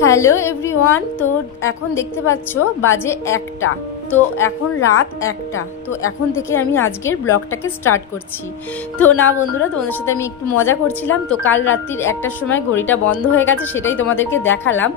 Hello everyone. তো এখন দেখতে পাচ্ছ বাজে 1টা। তো এখন রাত 1টা। তো এখন থেকে আমি আজকের ব্লগটাকে স্টার্ট করছি। তো না বন্ধুরা, তোমাদের সাথে আমি একটু মজা করছিলাম। তো কাল রাত্রির 1টার সময় ঘড়িটা বন্ধ হয়ে গেছে, সেটাই তোমাদেরকে দেখালাম।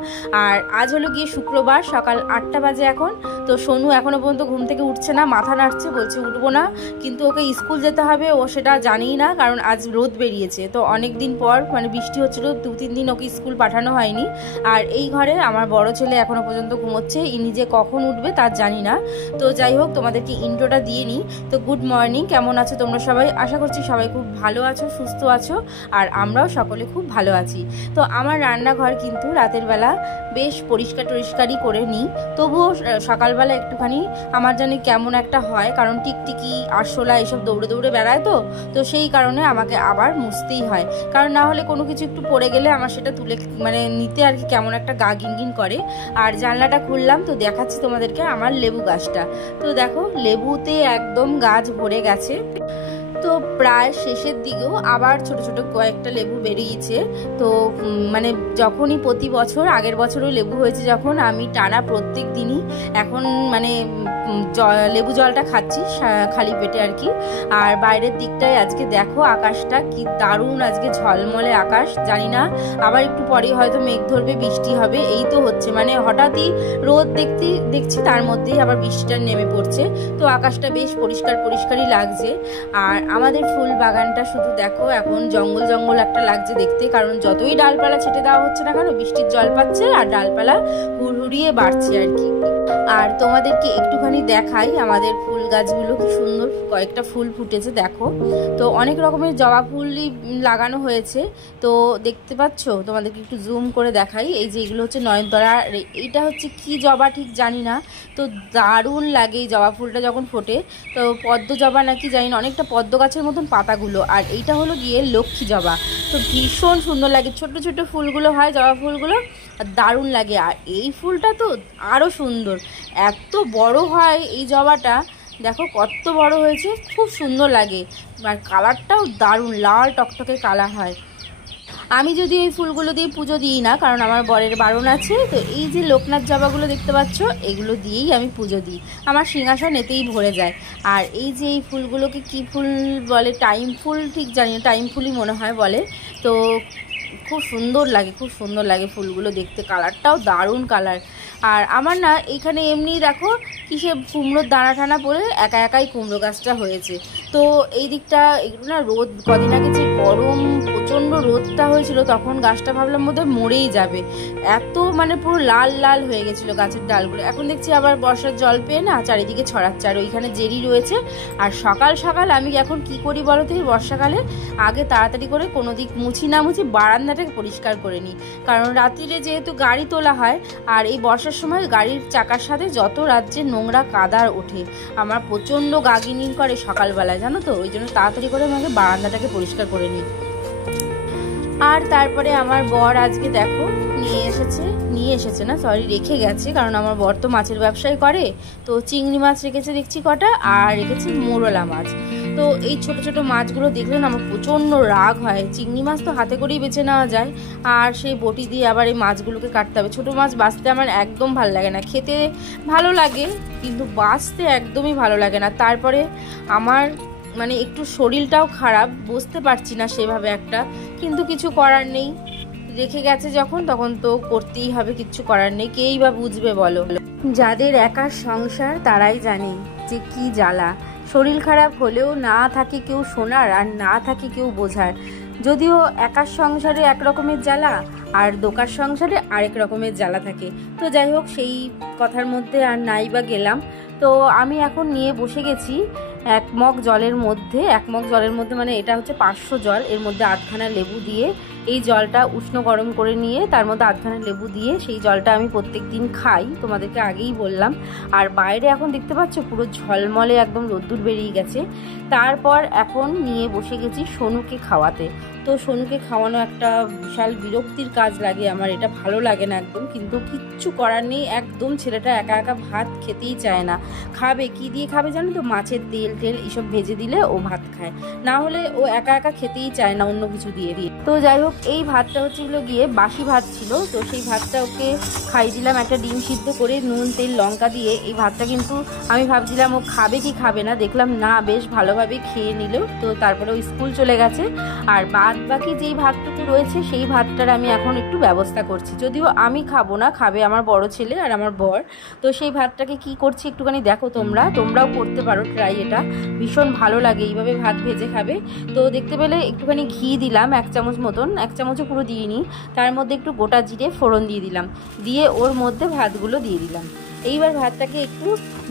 আর আজ হলো গিয়ে শুক্রবার, সকাল 8টা বাজে এখন। তো সোনু এখনো পর্যন্ত ঘুম থেকে উঠছে না, মাথা নাড়ছে, বলছে উঠবো না। কিন্তু ওকে স্কুল যেতে হবে, ও সেটা জানেই না, কারণ আজ রোদ বেরিয়েছে। তো অনেক দিন পর মানে বৃষ্টি হচ্ছিল, 2-3 দিন ওকে স্কুল পাঠানো হয়নি। আর এই ঘরে আমার বড় ছেলে এখনো পর্যন্ত ঘুমোচ্ছে, ইনি যে কখন উঠবে তার জানি না। তো যাই হোক, তোমাদেরকে ইন্ট্রোটা দিয়ে নিই। তো গুড মর্নিং, কেমন আছো তোমরা সবাই? আশা করছি সবাই খুব ভালো আছো, সুস্থ আছো, আর আমরাও সকলে খুব ভালো আছি। তো আমার রান্নাঘর কিন্তু রাতের বেলা বেশ পরিষ্কারই করে নিই। তবুও সকালবেলা একটুখানি আমার জানি কেমন একটা হয়, কারণ টিকটিকি আরশোলা এসব দৌড়ে দৌড়ে বেড়ায়। তো সেই কারণে আমাকে আবার মুছতেই হয়, কারণ না হলে কোনো কিছু একটু পড়ে গেলে আমার সেটা তুলে মানে নিতে আর কি কেমন একটা গা গিনগিন করে। আর জানলাটা খুললাম, তো দেখাচ্ছি তোমাদেরকে আমার লেবু গাছটা। তো দেখো, লেবুতে একদম গাছ ভরে গেছে। তো প্রায় শেষের দিকেও আবার ছোট ছোট কয়েকটা লেবু বেরিয়েছে। তো মানে যখনই প্রতি বছর, আগের বছরও লেবু হয়েছে যখন, আমি টানা প্রত্যেক দিনই এখন মানে লেবু জলটা খাচ্ছি খালি পেটে আর কি। আর বাইরের দিকটায় আজকে দেখো আকাশটা কি দারুণ, আজকে ঝলমলে আকাশ। জানি না আবার একটু পরে হয়তো মেঘ ধরবে, বৃষ্টি হবে, এই তো হচ্ছে। মানে হঠাৎই রোদ দেখছি, তার মধ্যেই আবার বৃষ্টিটা নেমে পড়ছে। তো আকাশটা বেশ পরিষ্কারই লাগছে। আর আমাদের ফুল বাগানটা শুধু দেখো এখন জঙ্গল জঙ্গল একটা লাগছে দেখতে, কারণ যতই ডালপালা ছেটে দেওয়া হচ্ছে না কেন, বৃষ্টির জল পাচ্ছে আর ডালপালা হুড়হুড়িয়ে বাড়ছে আর কি। আর তোমাদেরকে একটুখানি দেখাই আমাদের ফুল গাছগুলো কি সুন্দর কয়েকটা ফুল ফুটেছে দেখো। তো অনেক রকমের জবা ফুলই লাগানো হয়েছে। তো দেখতে পাচ্ছ, তোমাদেরকে একটু জুম করে দেখাই। এই যে এগুলো হচ্ছে নয়নতারা, এইটা হচ্ছে কি জবা ঠিক জানি না। তো দারুণ লাগে এই জবা ফুলটা যখন ফোটে। তো পদ্ম জবা নাকি জানি না, অনেকটা পদ্ম গাছের মতন পাতাগুলো। আর এইটা হলো গিয়ে লক্ষ্মী জবা। তো ভীষণ সুন্দর লাগে, ছোট ছোট ফুলগুলো হয় জবা ফুলগুলো, আর দারুণ লাগে। আর এই ফুলটা তো আরও সুন্দর, এত বড় হয় এই জবাটা, দেখো কত বড় হয়েছে, খুব সুন্দর লাগে। আর কালারটাও দারুণ, লাল টকটকে কালার হয়। আমি যদি এই ফুলগুলো দিয়ে পুজো দিই না, কারণ আমার বরের বারণ আছে। তো এই যে লোকনাথ জবাগুলো দেখতে পাচ্ছ, এগুলো দিয়েই আমি পুজো দিই, আমার সিংহাসন এতেই ভরে যায়। আর এই যে এই ফুলগুলোকে কি ফুল বলে, টাইম ফুল ঠিক জানি না, টাইম ফুলই মনে হয় বলে। তো খুব সুন্দর লাগে ফুলগুলো দেখতে, কালারটাও দারুণ কালার। আর আমার না এখানে এমনি দেখো কিসে কুমড়োর দানা টানা পড়ে একাই কুমড়ো গাছটা হয়েছে। তো এই দিকটা এগুলো না রোদ, কদিন আগে যে গরম প্রচণ্ড রোদটা হয়েছিল, তখন গাছটা ভাবলাম বোধহয় মরেই যাবে, এত মানে পুরো লাল লাল হয়ে গেছিলো গাছের ডালগুলো। এখন দেখছি আবার বর্ষার জল পেয়ে না চারিদিকে ছড়াচ্ছে, আর ওইখানে জেরি রয়েছে। আর সকাল সকাল আমি এখন কি করি বলো তো, বর্ষাকালে আগে তাড়াতাড়ি করে কোনো দিক মুছি না মুছি বারান্দাটাকে পরিষ্কার করে নিই, কারণ রাত্রিরে যেহেতু গাড়ি তোলা হয়, আর এই বর্ষার সময় গাড়ির চাকার সাথে যত রাজ্যের নোংরা কাদার ওঠে, আমার প্রচণ্ড গাগিনিং করে সকালবেলায়, জানো তো। ওই জন্য তাড়াতাড়ি করে আমাকে বারান্দাটাকে পরিষ্কার করে নিই। আর তারপরে আমার বর আজকে দেখো রেখে গেছে, কারণ আমার বর তো মাছের ব্যবসায় করে। তো চিংড়ি মাছ রেখেছে দেখছি কটা, আর রেখেছে মোরলা মাছ। তো এই ছোট ছোট মাছগুলো দেখলে না আমার প্রচণ্ড রাগ হয়। চিংড়ি মাছ তো হাতে করেই বেছে নেওয়া যায়, আর সেই বটি দিয়ে আবার এই মাছগুলোকে কাটতে হবে। ছোটো মাছ বাছতে আমার একদম ভালো লাগে না, খেতে ভালো লাগে কিন্তু বাছতে একদমই ভালো লাগে না। তারপরে আমার মানে একটু শরীরটাও খারাপ, বুঝতে পারছি না সেভাবে একটা, কিন্তু কিছু করার নেই, রেখে গেছে যখন তখন তো করতেই হবে, কিচ্ছু করার নেই। কেই বা বুঝবে বলো? যাদের একার সংসার তারাই জানে যে কি জ্বালা। শরীর খারাপ হলেও না থাকে কেউ শোনার, আর না থাকে কেউ বোঝার। যদিও একার সংসারে এক রকমের জ্বালা, আর দোকার সংসারে আরেক রকমের জ্বালা থাকে। তো যাই হোক, সেই কথার মধ্যে আর নাই বা গেলাম। তো আমি এখন নিয়ে বসে গেছি এক মগ জলের মধ্যে মানে এটা হচ্ছে 500 জল, এর মধ্যে 8খানা লেবু দিয়ে এই জলটা উষ্ণ গরম করে নিয়ে তার মধ্যে 8খানা লেবু দিয়ে সেই জলটা আমি প্রত্যেক দিন খাই, তোমাদেরকে আগেই বললাম। আর বাইরে এখন দেখতে পাচ্ছ পুরো ঝলমলে একদম রোদ্দুর বেরিয়ে গেছে। তারপর এখন নিয়ে বসে গেছি সোনুকে খাওয়াতে। তো সোনুকে খাওয়ানো একটা বিশাল বিরক্তির কাজ লাগে আমার, এটা ভালো লাগে না একদম, কিন্তু কিচ্ছু করার নেই। একদম ছেলেটা একা একা ভাত খেতেই চায় না। খাবে কি দিয়ে খাবে জানো তো, মাছের তেল তেল এসব ভেজে দিলে ও ভাত খায়, না হলে ও একা একা খেতেই চায় না অন্য কিছু দিয়ে। তো যাই হোক, এই ভাতটা হচ্ছিল গিয়ে বাসি ভাত ছিল, তো সেই ভাতটা ওকে খাই দিলাম একটা ডিম সিদ্ধ করে নুন তেল লঙ্কা দিয়ে। এই ভাতটা কিন্তু আমি ভাবছিলাম ও খাবে কি খাবে না, দেখলাম না বেশ ভালোভাবে খেয়ে নিল। তো তারপরে ও স্কুল চলে গেছে। আর বাদ বাকি যেই ভাতটুকু রয়েছে সেই ভাতটার আমি এখন একটু ব্যবস্থা করছি, যদিও আমি খাবো না, খাবে আমার বড় ছেলে আর আমার বর। তো সেই ভাতটাকে কি করছি একটুখানি দেখো, তোমরাও করতে পারো ট্রাই, এটা ভীষণ ভালো লাগে এইভাবে ভাত ভেজে খাবে। তো দেখতে পেলে একটুখানি ঘি দিলাম 1 চামচ মতন, 1 চামচও পুরো দিইনি, তার মধ্যে একটু গোটা জিরে ফোড়ন দিয়ে দিলাম, দিয়ে ওর মধ্যে ভাতগুলো দিয়ে দিলাম। এইবার ভাতটাকে একটু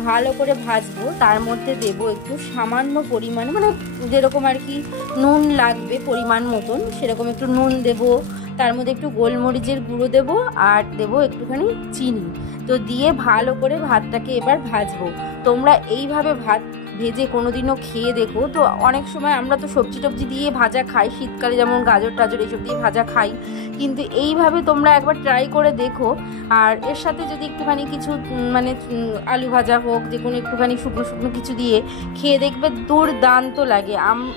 ভালো করে ভাজবো, তার মধ্যে দেব একটু সামান্য পরিমাণে, মানে যেরকম আর কি নুন লাগবে পরিমাণ মতন সেরকম একটু নুন দেব, তার মধ্যে একটু গোলমরিচের গুঁড়ো দেব আর দেব একটুখানি চিনি। তো দিয়ে ভালো করে ভাতটাকে এবার ভাজবো। তোমরা এইভাবে ভাত ভেজে কোনোদিনও খেয়ে দেখো। তো অনেক সময় আমরা তো সবজি টবজি দিয়ে ভাজা খাই, শীতকালে যেমন গাজর টাজর এসব দিয়ে ভাজা খাই, কিন্তু এইভাবে তোমরা একবার ট্রাই করে দেখো। আর এর সাথে যদি একটুখানি কিছু মানে আলু ভাজা হোক, যে কোনো একটুখানি শুকনো শুকনো কিছু দিয়ে খেয়ে দেখবে, দুর্দান্ত লাগে।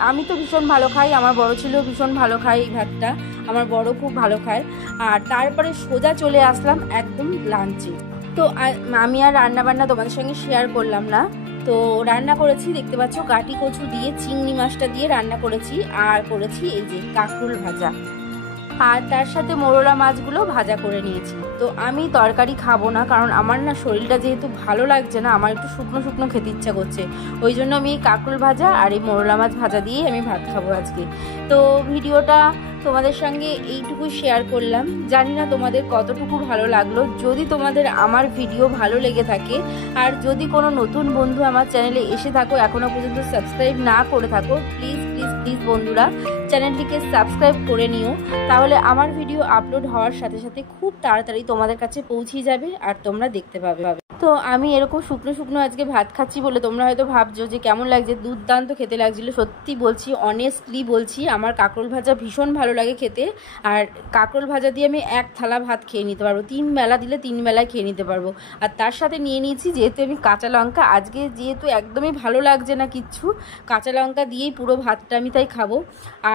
আমি তো ভীষণ ভালো খাই, আমার বড় ছেলেও ভীষণ ভালো খায় এই ভাতটা, আমার বড় খুব ভালো খায়। আর তারপরে সোজা চলে আসলাম একদম লাঞ্চে। তো আমি আর রান্নাবান্না তোমাদের সঙ্গে শেয়ার করলাম না। তো রান্না করেছি দেখতে পাচ্ছ গাটি কচু দিয়ে, চিংড়ি মাছটা দিয়ে রান্না করেছি, আর করেছি এই যে কাঁকরোল ভাজা, আর তার সাথে মোরলা মাছগুলো ভাজা করে নিয়েছি। তো আমি তরকারি খাবো না, কারণ আমার না শরীরটা যেহেতু ভালো লাগছে না, আমার একটু শুকনো শুকনো খেতে ইচ্ছা করছে, ওই জন্য আমি এই কাঁকরোল ভাজা আর এই মোরলা মাছ ভাজা দিয়ে আমি ভাত খাবো আজকে। তো ভিডিওটা তোমাদের সঙ্গে এইটুকু শেয়ার করলাম, জানি না তোমাদের কতটুকু ভালো লাগলো। যদি তোমাদের আমার ভিডিও ভালো লেগে থাকে, আর যদি কোনো নতুন বন্ধু আমার চ্যানেলে এসে থাকো, এখনো পর্যন্ত সাবস্ক্রাইব না করে থাকো, প্লিজ প্লিজ প্লিজ বন্ধুরা চ্যানেলটিকে সাবস্ক্রাইব করে নিও, তাহলে আমার ভিডিও আপলোড হওয়ার সাথে সাথে খুব তাড়াতাড়ি তোমাদের কাছে পৌঁছে যাবে আর তোমরা দেখতে পাবে। তো আমি এরকম শুকনো শুকনো আজকে ভাত খাচ্ছি বলে তোমরা হয়তো ভাবছো যে কেমন লাগছে, দুর্দান্ত খেতে লাগছিল। সত্যি বলছি, অনেস্টলি বলছি, আমার কাঁকরোল ভাজা ভীষণ ভালো লাগে খেতে। আর কাঁকরোল ভাজা দিয়ে আমি 1 থালা ভাত খেয়ে নিতে পারবো, 3 বেলা দিলে 3 বেলায় খেয়ে নিতে পারবো। আর তার সাথে নিয়ে নিয়েছি যেহেতু আমি কাঁচা লঙ্কা, আজকে যেহেতু একদমই ভালো লাগছে না কিচ্ছু, কাঁচা লঙ্কা দিয়েই পুরো ভাতটা আমি তাই খাবো।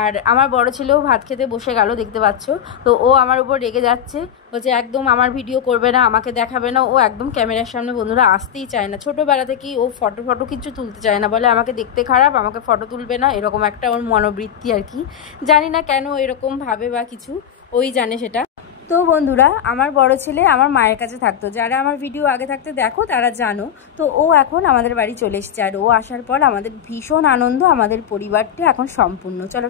আর আমার বড় ছেলেও ভাত খেতে বসে গেল দেখতে পাচ্ছ। তো ও আমার উপর রেগে যাচ্ছে, বলছে একদম আমার ভিডিও করবে না, আমাকে দেখাবে না। ও একদম ক্যামেরার সামনে বন্ধুরা আসতেই চায় না, ছোটোবেলা থেকেই ও ফটো কিছু তুলতে চায় না, বলে আমাকে দেখতে খারাপ, আমাকে ফটো তুলবে না, এরকম একটা ওর মনোবৃত্তি আর কি। জানি না কেন এরকম ভাবে বা কিছু, ওই জানে সেটা। তো বন্ধুরা, আমার বড় ছেলে আমার মায়ের কাছে থাকতো, যারা আমার ভিডিও আগে থাকতে দেখো তারা জানো। তো ও এখন আমাদের বাড়ি চলে এসেছে, আর ও আসার পর আমাদের ভীষণ আনন্দ, আমাদের পরিবারটা এখন সম্পূর্ণ। চলো।